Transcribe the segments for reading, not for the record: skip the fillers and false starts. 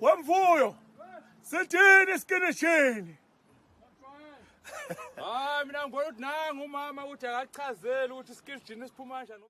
Wamvuyo, sithini isikinishini? Hayi mina ngibona ukuthi nangu umama uthi akachazela ukuthi iskilini siphuma kanjani.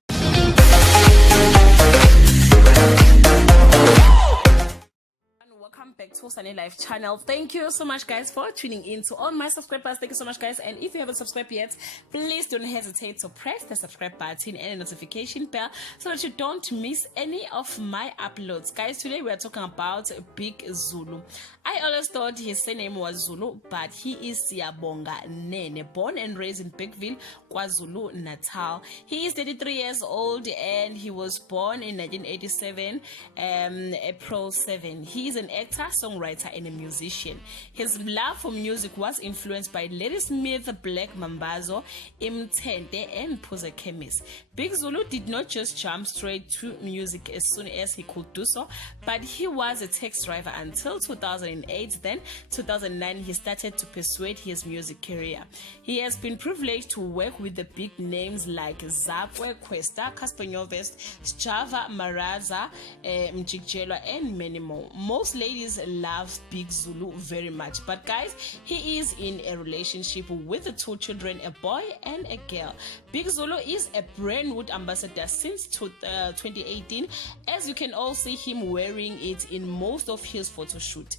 Welcome back to Sunny Life channel. Thank you so much guys for tuning in. To all my subscribers, thank you so much guys, and if you haven't subscribed yet, please don't hesitate to press the subscribe button and the notification bell so that you don't miss any of my uploads. Guys, today we are talking about Big Zulu. I always thought his surname was Zulu, but he is Siyabonga Nene, born and raised in Bigville, KwaZulu Natal. He is 33 years old and he was born in 1987, April 7. He is an actor, songwriter, and a musician. His love for music was influenced by Ladysmith, Black Mambazo, Mthente, and Phuze Chemist. Big Zulu did not just jump straight to music as soon as he could do so, but he was a taxi driver until 2008. Then 2009 he started to pursue his music career. He has been privileged to work with the big names like Zakwe, Kwesta, Casper Nyovest, Sjava, Maraza, Mjikjelwa, and many more. Most ladies love Big Zulu very much, but guys, he is in a relationship with the two children, a boy and a girl. Big Zulu is a Brentwood ambassador since 2018, as you can all see him wearing it in most of his photo shoot.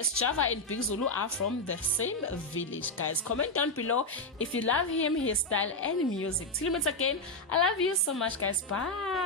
Sjava and Big Zulu are from the same village. Guys, comment down below if you love him, his style and music. Till we meet again, I love you so much guys. Bye.